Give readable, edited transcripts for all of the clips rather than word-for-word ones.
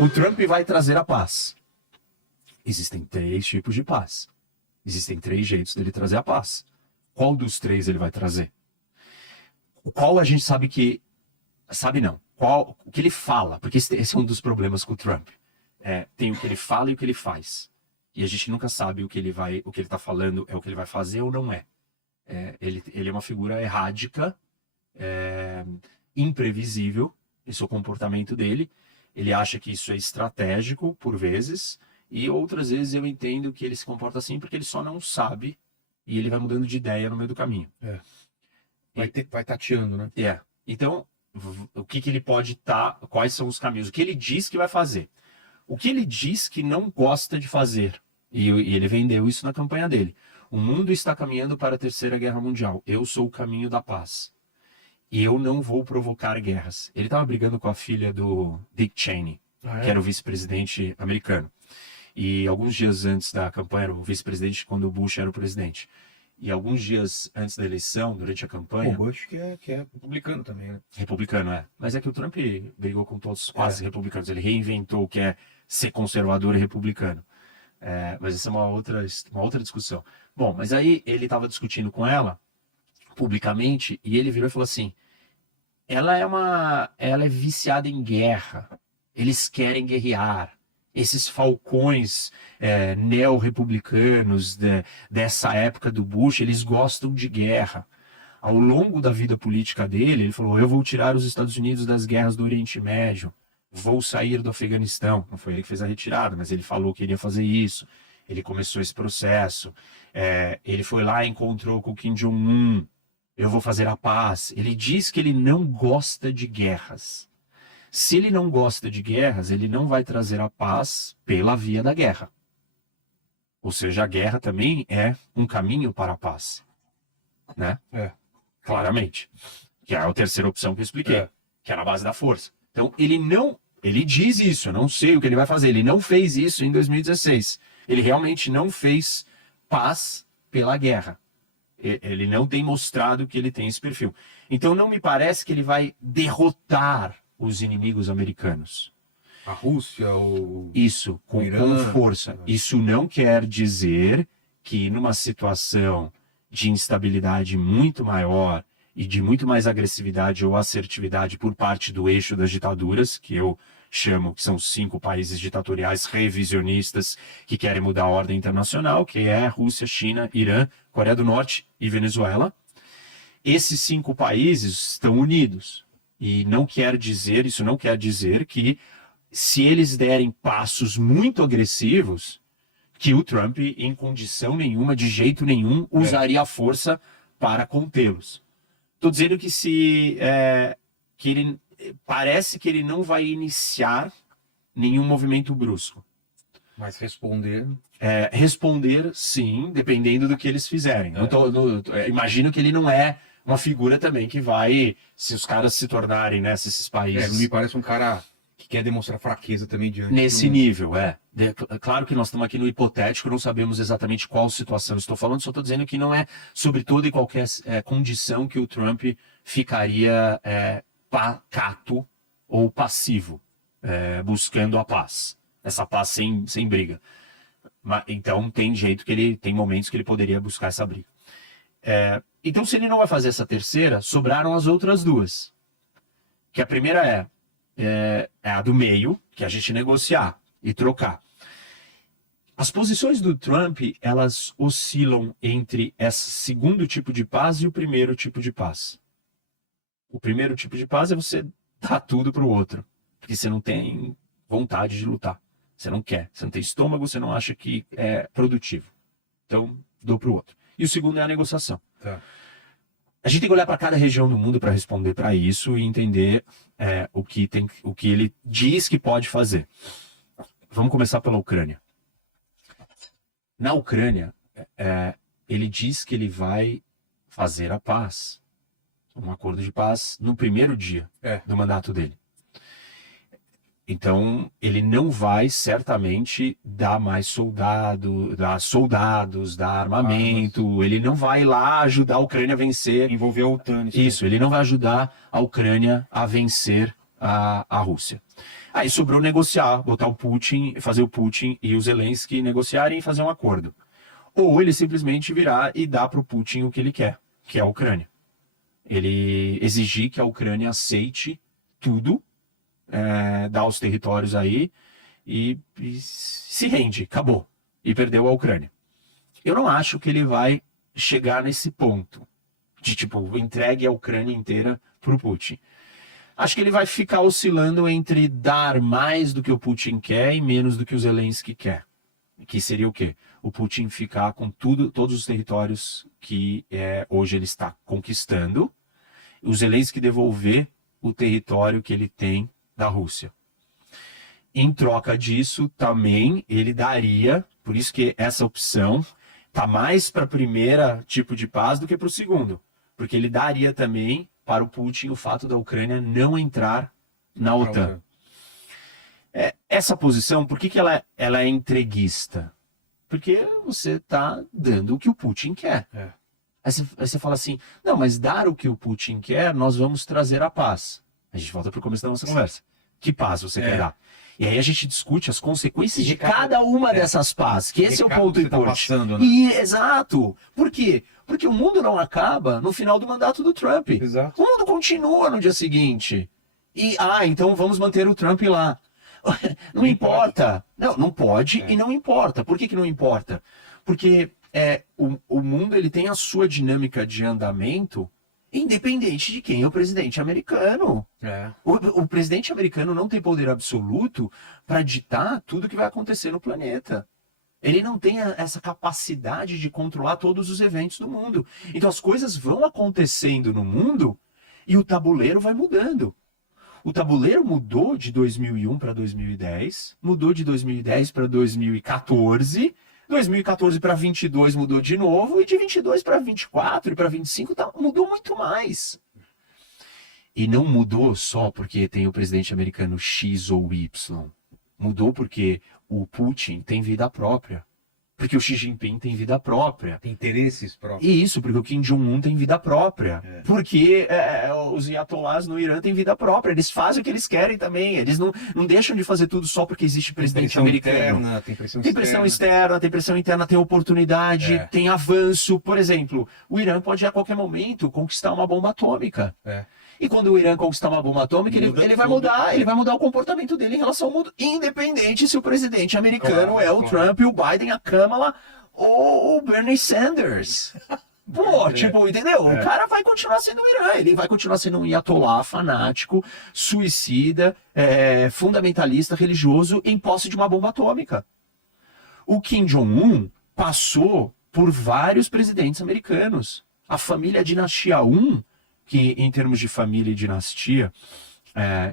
O Trump vai trazer a paz. Existem 3 tipos de paz. Existem 3 jeitos dele trazer a paz. Qual dos 3 ele vai trazer? Qual a gente sabe que... Sabe não. O que ele fala, porque esse é um dos problemas com o Trump. Tem o que ele fala e o que ele faz. E a gente nunca sabe o que ele está falando é o que ele vai fazer ou não é. Ele é uma figura errática, imprevisível, esse é o comportamento dele. Ele acha que isso é estratégico, por vezes, e outras vezes eu entendo que ele se comporta assim porque ele só não sabe e ele vai mudando de ideia no meio do caminho. Vai tateando, né? Então, o que ele pode quais são os caminhos? O que ele diz que vai fazer? O que ele diz que não gosta de fazer? E ele vendeu isso na campanha dele. O mundo está caminhando para a Terceira Guerra Mundial. Eu sou o caminho da paz. E eu não vou provocar guerras. Ele estava brigando com a filha do Dick Cheney, que era o vice-presidente americano. E alguns dias antes da campanha, era o vice-presidente quando o Bush era o presidente. E alguns dias antes da eleição, durante a campanha... O Bush que é republicano também, né? Republicano, Mas é que o Trump brigou com todos quase republicanos. Ele reinventou o que é ser conservador e republicano. Mas essa é uma outra discussão. Bom, mas aí ele estava discutindo com ela, publicamente, e ele virou e falou assim, ela é viciada em guerra. Eles querem guerrear. Esses falcões neo-republicanos dessa época do Bush, eles gostam de guerra. Ao longo da vida política dele, ele falou, eu vou tirar os Estados Unidos das guerras do Oriente Médio, vou sair do Afeganistão. Não foi ele que fez a retirada, mas ele falou que iria fazer isso. Ele começou esse processo. Ele foi lá e encontrou com o Kim Jong-un. Eu vou fazer a paz. Ele diz que ele não gosta de guerras. Se ele não gosta de guerras, ele não vai trazer a paz pela via da guerra. Ou seja, a guerra também é um caminho para a paz. Né? Claramente. Que é a terceira opção que eu expliquei. Que é na base da força. Então, ele diz isso, eu não sei o que ele vai fazer. Ele não fez isso em 2016. Ele realmente não fez paz pela guerra. Ele não tem mostrado que ele tem esse perfil. Então, não me parece que ele vai derrotar os inimigos americanos. A Rússia, o com força. Isso não quer dizer que numa situação de instabilidade muito maior e de muito mais agressividade ou assertividade por parte do eixo das ditaduras, que eu chamo que são 5 países ditatoriais revisionistas que querem mudar a ordem internacional, que é Rússia, China, Irã, Coreia do Norte e Venezuela. Esses 5 países estão unidos. E isso não quer dizer que, se eles derem passos muito agressivos, que o Trump, em condição nenhuma, de jeito nenhum, usaria a força para contê-los. Estou dizendo que parece que ele não vai iniciar nenhum movimento brusco. Mas responder... Responder, sim, dependendo do que eles fizerem. Imagino que ele não é uma figura também que vai, se os caras se tornarem, né, se esses países... Não me parece um cara que quer demonstrar fraqueza também diante... Nesse nível, Claro que nós estamos aqui no hipotético, não sabemos exatamente qual situação estou falando, só estou dizendo que não é sobre toda e qualquer condição que o Trump ficaria pacato ou passivo, buscando a paz. Essa paz sem briga. Então tem momentos que ele poderia buscar essa briga. Então, se ele não vai fazer essa terceira, sobraram as outras 2. Que a primeira é a do meio, que a gente negociar e trocar. As posições do Trump, elas oscilam entre esse segundo tipo de paz e o primeiro tipo de paz. O primeiro tipo de paz é você dar tudo para o outro, porque você não tem vontade de lutar. Você não quer, você não tem estômago, você não acha que é produtivo. Então, dou para o outro. E o segundo é a negociação. A gente tem que olhar para cada região do mundo para responder para isso e entender o que ele diz que pode fazer. Vamos começar pela Ucrânia. Na Ucrânia, ele diz que ele vai fazer a paz, um acordo de paz, no primeiro dia do mandato dele. Então, ele não vai, certamente, dar soldados, dar armamento, ele não vai lá ajudar a Ucrânia a vencer... Envolver a OTAN. Isso, ele não vai ajudar a Ucrânia a vencer a Rússia. Aí sobrou negociar, botar o Putin, fazer o Putin e o Zelensky negociarem e fazer um acordo. Ou ele simplesmente virar e dar para o Putin o que ele quer, que é a Ucrânia. Ele exigir que a Ucrânia aceite tudo, dá os territórios aí e se rende, acabou. E perdeu a Ucrânia. Eu não acho que ele vai chegar nesse ponto de, tipo, entregue a Ucrânia inteira para o Putin. Acho que ele vai ficar oscilando entre dar mais do que o Putin quer e menos do que o Zelensky quer. Que seria o quê? O Putin ficar com todos os territórios que hoje ele está conquistando, o Zelensky devolver o território que ele tem da Rússia. Em troca disso, também ele daria, por isso que essa opção está mais para o primeiro tipo de paz do que para o segundo, porque ele daria também para o Putin o fato da Ucrânia não entrar na OTAN. Essa posição, por que ela é entreguista? Porque você está dando o que o Putin quer. Aí você fala assim, não, mas dar o que o Putin quer, nós vamos trazer a paz. A gente volta para o começo da nossa conversa. Que paz você quer dar? E aí a gente discute as consequências de cada uma dessas pazes, que esse é o ponto importante. Né? Exato. Por quê? Porque o mundo não acaba no final do mandato do Trump. Exato. O mundo continua no dia seguinte. E, então vamos manter o Trump lá. Não importa. Não pode e não importa. Por que não importa? Porque o mundo ele tem a sua dinâmica de andamento independente de quem é o presidente americano. O presidente americano não tem poder absoluto para ditar tudo que vai acontecer no planeta. Ele não tem essa capacidade de controlar todos os eventos do mundo. Então as coisas vão acontecendo no mundo e o tabuleiro vai mudando. O tabuleiro mudou de 2001 para 2010, mudou de 2010 para 2014, 2014 para 22 mudou de novo, e de 22 para 24 e para 25 mudou muito mais. E não mudou só porque tem o presidente americano X ou Y. Mudou porque o Putin tem vida própria. Porque o Xi Jinping tem vida própria. Tem interesses próprios. E isso, porque o Kim Jong-un tem vida própria. Porque os ayatollahs no Irã têm vida própria. Eles fazem o que eles querem também. Eles não deixam de fazer tudo só porque existe presidente americano. Tem pressão externa, tem pressão interna, tem oportunidade, tem avanço. Por exemplo, o Irã pode a qualquer momento conquistar uma bomba atômica. E quando o Irã conquistar uma bomba atômica, ele vai mudar o comportamento dele em relação ao mundo, independente se o presidente americano é o Trump, o Biden, a Kamala ou o Bernie Sanders. Pô, entendeu? O cara vai continuar sendo o Irã, ele vai continuar sendo um ayatollah fanático, suicida, fundamentalista, religioso, em posse de uma bomba atômica. O Kim Jong-un passou por vários presidentes americanos. A família Dinastia 1, que em termos de família e dinastia,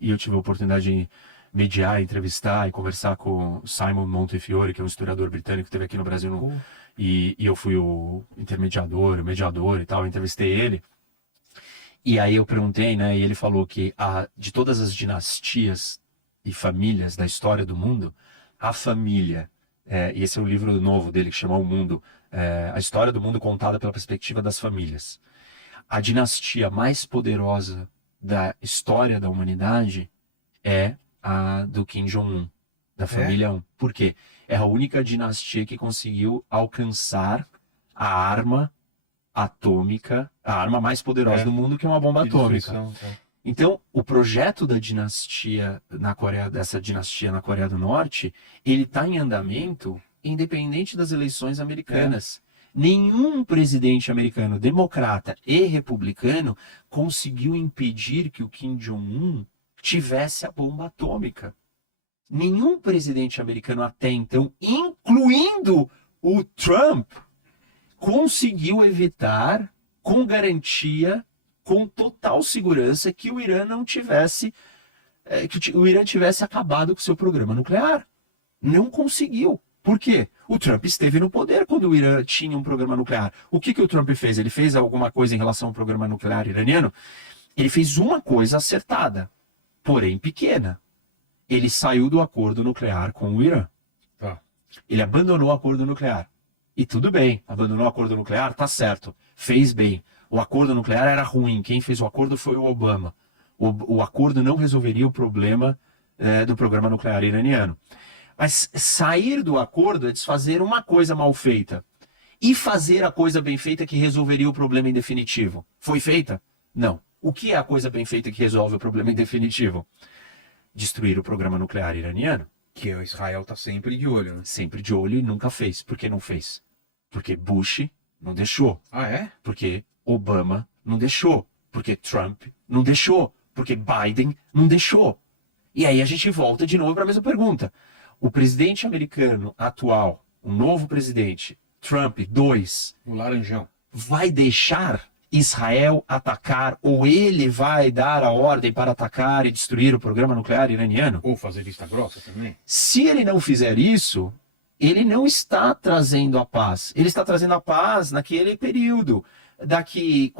e eu tive a oportunidade de mediar, entrevistar e conversar com Simon Montefiore, que é um historiador britânico que esteve aqui no Brasil, e eu fui o intermediador, o mediador e tal, eu entrevistei ele. E aí eu perguntei, né, e ele falou que de todas as dinastias e famílias da história do mundo, a família, e esse é o livro novo dele que chama O Mundo, a história do mundo contada pela perspectiva das famílias. A dinastia mais poderosa da história da humanidade é a do Kim Jong-un, da família 1. Por quê? É a única dinastia que conseguiu alcançar a arma atômica, a arma mais poderosa do mundo, que é uma bomba atômica. Então, o projeto da dinastia dessa dinastia na Coreia do Norte, ele está em andamento independente das eleições americanas. Nenhum presidente americano, democrata e republicano, conseguiu impedir que o Kim Jong-un tivesse a bomba atômica. Nenhum presidente americano até então, incluindo o Trump, conseguiu evitar, com garantia, com total segurança, que o Irã não tivesse, que o Irã tivesse acabado com seu programa nuclear. Não conseguiu. Por quê? O Trump esteve no poder quando o Irã tinha um programa nuclear. O que o Trump fez? Ele fez alguma coisa em relação ao programa nuclear iraniano? Ele fez uma coisa acertada, porém pequena. Ele saiu do acordo nuclear com o Irã. Ele abandonou o acordo nuclear. E tudo bem, abandonou o acordo nuclear, tá certo, fez bem. O acordo nuclear era ruim, quem fez o acordo foi o Obama. O acordo não resolveria o problema do programa nuclear iraniano. Mas sair do acordo é desfazer uma coisa mal feita e fazer a coisa bem feita que resolveria o problema em definitivo. Foi feita? Não. O que é a coisa bem feita que resolve o problema em definitivo? Destruir o programa nuclear iraniano. Que o Israel tá sempre de olho, né? Sempre de olho e nunca fez. Por que não fez? Porque Bush não deixou. Ah, é? Porque Obama não deixou. Porque Trump não deixou. Porque Biden não deixou. E aí a gente volta de novo para a mesma pergunta. O presidente americano atual, o novo presidente, Trump 2, O laranjão. vai deixar Israel atacar ou ele vai dar a ordem para atacar e destruir o programa nuclear iraniano? Ou fazer vista grossa também. Se ele não fizer isso, ele não está trazendo a paz. Ele está trazendo a paz naquele período. Daqui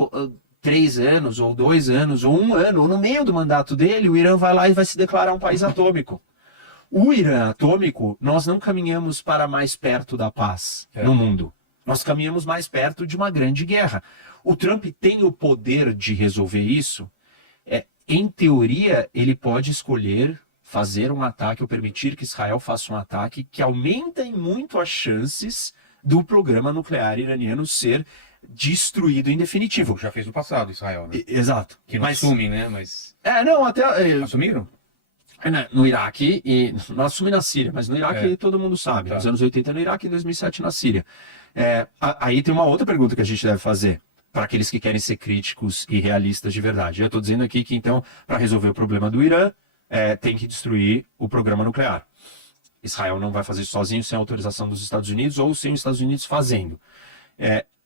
3 anos, ou 2 anos, ou 1 ano, ou no meio do mandato dele, o Irã vai lá e vai se declarar um país atômico. O Irã atômico, nós não caminhamos para mais perto da paz no mundo. Nós caminhamos mais perto de uma grande guerra. O Trump tem o poder de resolver isso? Em teoria, ele pode escolher fazer um ataque ou permitir que Israel faça um ataque que aumenta em muito as chances do programa nuclear iraniano ser destruído em definitivo. Já fez no passado, Israel, né? Exato. Que não assumem, né? Mas. Não, até. Assumiram? No Iraque, e não assume na Síria, mas no Iraque todo mundo sabe. Tá. Nos anos 80 no Iraque e em 2007 na Síria. Aí tem uma outra pergunta que a gente deve fazer para aqueles que querem ser críticos e realistas de verdade. Eu estou dizendo aqui que, então, para resolver o problema do Irã, tem que destruir o programa nuclear. Israel não vai fazer isso sozinho, sem autorização dos Estados Unidos ou sem os Estados Unidos fazendo.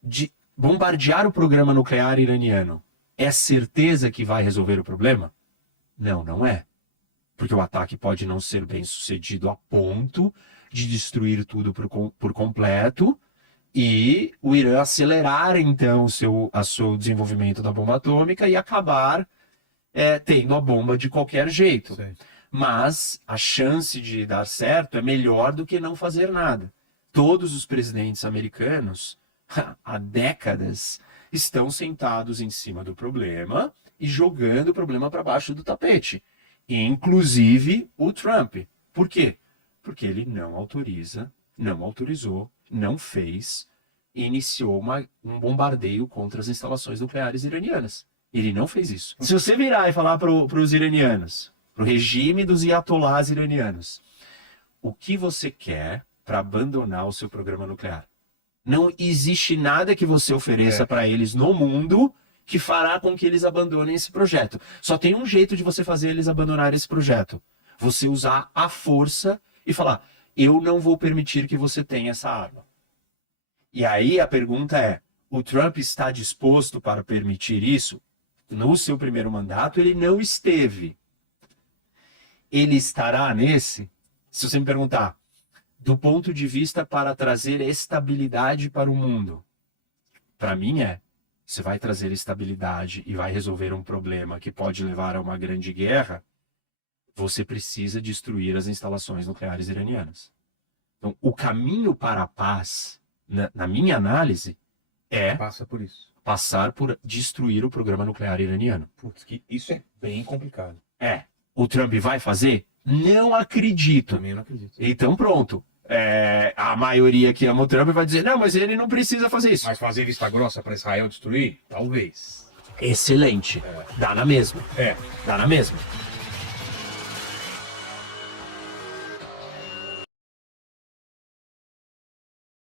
De bombardear o programa nuclear iraniano, é certeza que vai resolver o problema? Não, não é. Porque o ataque pode não ser bem sucedido a ponto de destruir tudo por completo e o Irã acelerar, então, o seu desenvolvimento da bomba atômica e acabar tendo a bomba de qualquer jeito. Sei. Mas a chance de dar certo é melhor do que não fazer nada. Todos os presidentes americanos, há décadas, estão sentados em cima do problema e jogando o problema para baixo do tapete. Inclusive o Trump. Por quê? Porque ele não autorizou, não fez e iniciou um bombardeio contra as instalações nucleares iranianas. Ele não fez isso. Se você virar e falar para os iranianos, para o regime dos iatolás iranianos, o que você quer para abandonar o seu programa nuclear? Não existe nada que você ofereça para eles no mundo que fará com que eles abandonem esse projeto. Só tem um jeito de você fazer eles abandonarem esse projeto. Você usar a força e falar, eu não vou permitir que você tenha essa arma. E aí a pergunta é, o Trump está disposto para permitir isso? No seu primeiro mandato ele não esteve. Ele estará nesse? Se você me perguntar, do ponto de vista para trazer estabilidade para o mundo, para mim você vai trazer estabilidade e vai resolver um problema que pode levar a uma grande guerra, você precisa destruir as instalações nucleares iranianas. Então, o caminho para a paz, na minha análise, Passa por isso. passar por destruir o programa nuclear iraniano. Putz, que isso é bem complicado. O Trump vai fazer? Não acredito. Também não acredito. Então, pronto. A maioria que ama o Trump vai dizer, não, mas ele não precisa fazer isso. Mas fazer vista grossa para Israel destruir? Talvez. Excelente. Dá na mesma. É. Dá na mesma.